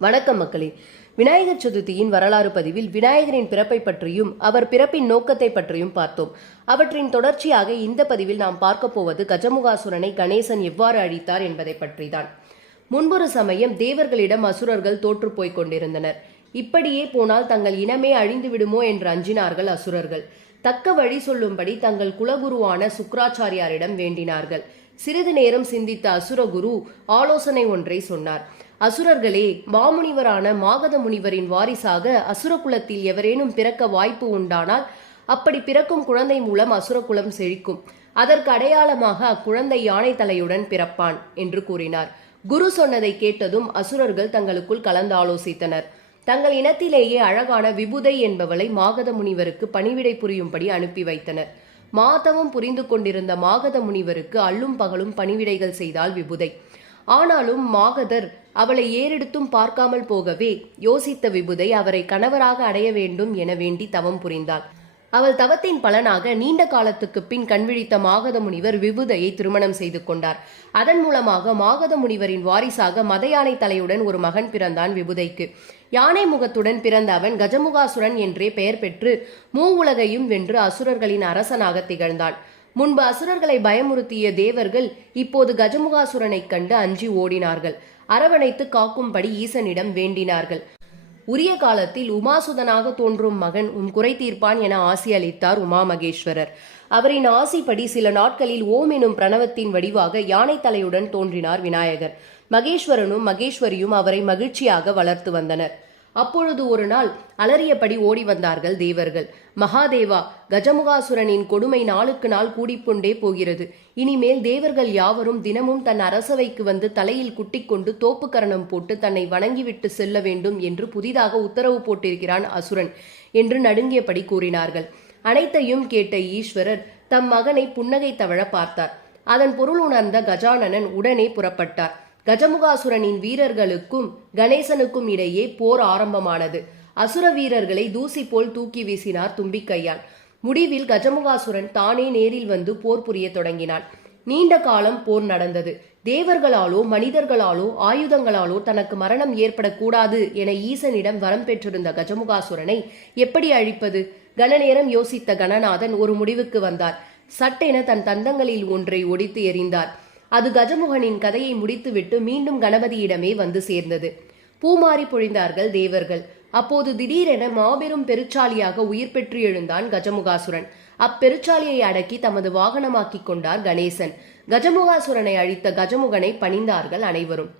வணக்கம் மக்களே. விநாயகர் சதுர்த்தியின் வரலாறு பதிவில் விநாயகரின் பிறப்பை பற்றியும் அவர் பிறப்பின் நோக்கத்தை பற்றியும் பார்த்தோம். அவற்றின் தொடர்ச்சியாக இந்த பதிவில் நாம் பார்க்க போவது கஜமுகாசுரனை கணேசன் எவ்வாறு அழித்தார் என்பதை பற்றிதான். முன்பொரு சமயம் தேவர்களிடம் அசுரர்கள் தோற்று போய்க் கொண்டிருந்தனர். இப்படியே போனால் தங்கள் இனமே அழிந்து விடுமோ என்று அஞ்சினார்கள் அசுரர்கள். தக்க வழி சொல்லும்படி தங்கள் குலகுருவான சுக்ராச்சாரியாரிடம் வேண்டினார்கள். சிறிது நேரம் சிந்தித்த அசுரகுரு ஆலோசனை ஒன்றை சொன்னார். அசுரர்களே, மாமுனிவரான மாகத முனிவரின் வாரிசாக அசுரகுலத்தில் எவரேனும் பிறக்க வாய்ப்பு உண்டானால் அப்படி பிறக்கும் குழந்தை மூலம் அசுரகுலம் செழிக்கும். அதற்கு அடையாளமாக அக்குழந்தை யானை தலையுடன் பிறப்பான் என்று கூறினார். குரு சொன்னதை கேட்டதும் அசுரர்கள் தங்களுக்குள் கலந்து ஆலோசித்தனர். தங்கள் இனத்திலேயே அழகான விபுதை என்பவளை மாகத முனிவருக்கு பணிவிடை புரியும்படி அனுப்பி வைத்தனர். மாதவம் புரிந்து கொண்டிருந்த மாகத முனிவருக்கு அல்லும் பகலும் பணிவிடைகள் செய்தால் விபுதை. ஆனாலும் மாகதர் அவளை ஏறெடுத்தும் பார்க்காமல் போகவே யோசித்த விபுதை அவரை கணவராக அடைய வேண்டும் என வேண்டி தவம் புரிந்தாள். அவள் தவத்தின் பலனாக நீண்ட காலத்துக்கு பின் கண்விழித்த மாகத முனிவர் விபுதையை திருமணம் செய்து கொண்டார். அதன் மூலமாக மாகத முனிவரின் வாரிசாக மத யானை தலையுடன் ஒரு மகன் பிறந்தான் விபுதைக்கு. யானை முகத்துடன் பிறந்த அவன் கஜமுகாசுரன் என்றே பெயர் பெற்று மூவுலகையும் வென்று அசுரர்களின் அரசனாக திகழ்ந்தான். முன்பு அசுரர்களை பயமுறுத்திய தேவர்கள் இப்போது கஜமுகாசுரனை கண்டு அஞ்சி ஓடினார்கள். அரவணைத்து காக்கும்படி ஈசனிடம் வேண்டினார்கள். உரிய காலத்தில் உமாசுதனாக தோன்றும் மகன் உன் குறை தீர்ப்பான் என ஆசி அளித்தார் உமா மகேஸ்வரர். அவரின் ஆசிப்படி சில நாட்களில் ஓம் எனும் பிரணவத்தின் வடிவாக யானை தலையுடன் தோன்றினார் விநாயகர். மகேஸ்வரனும் மகேஸ்வரியும் அவரை மகிழ்ச்சியாக வளர்த்து வந்தனர். அப்பொழுது ஒரு நாள் அலறியபடி ஓடி வந்தார்கள் தேவர்கள். மகாதேவா, கஜமுகாசுரனின் கொடுமை நாளுக்கு நாள் கூடிக்கொண்டே போகிறது. இனிமேல் தேவர்கள் யாவரும் தினமும் தன் அரசவைக்கு வந்து தலையில் குட்டிக்கொண்டு தோப்பு கரணம் போட்டு தன்னை வணங்கிவிட்டு செல்ல வேண்டும் என்று புதிதாக உத்தரவு போட்டிருக்கிறான் அசுரன் என்று நடுங்கியபடி கூறினார்கள். அனைத்தையும் கேட்ட ஈஸ்வரர் தம் மகனை புன்னகை தவழ பார்த்தார். அதன் பொருள் உணர்ந்த கஜானனன் உடனே புறப்பட்டார். கஜமுகாசுரனின் வீரர்களுக்கும் கணேசனுக்கும் இடையே போர் ஆரம்பமானது. அசுர வீரர்களை தூசி போல் தூக்கி வீசினார் தும்பிக்கையால். முடிவில் கஜமுகாசுரன் தானே நேரில் வந்து போர் புரிய தொடங்கினான். நீண்ட காலம் போர் நடந்தது. தேவர்களாலோ மனிதர்களாலோ ஆயுதங்களாலோ தனக்கு மரணம் ஏற்படக்கூடாது என ஈசனிடம் வரம் பெற்றிருந்த கஜமுகாசுரனை எப்படி அழிப்பது? கனநேரம் யோசித்த கணநாதன் ஒரு முடிவுக்கு வந்தார். சட்டென தன் தந்தங்களில் ஒன்றை ஒடித்து எறிந்தார். அது கஜமுகனின் கதையை முடித்துவிட்டு மீண்டும் கணபதியிடமே வந்து சேர்ந்தது. பூமாரி பொழிந்தார்கள் தேவர்கள். அப்போது திடீரென மாபெரும் பெருச்சாலியாக உயிர் பெற்று எழுந்தான் கஜமுகாசுரன். அப்பெருச்சாலியை அடக்கி தமது வாகனமாக்கிக் கொண்டார் கணேசன். கஜமுகாசுரனை அழித்த கஜமுகனை பணிந்தார்கள் அனைவரும்.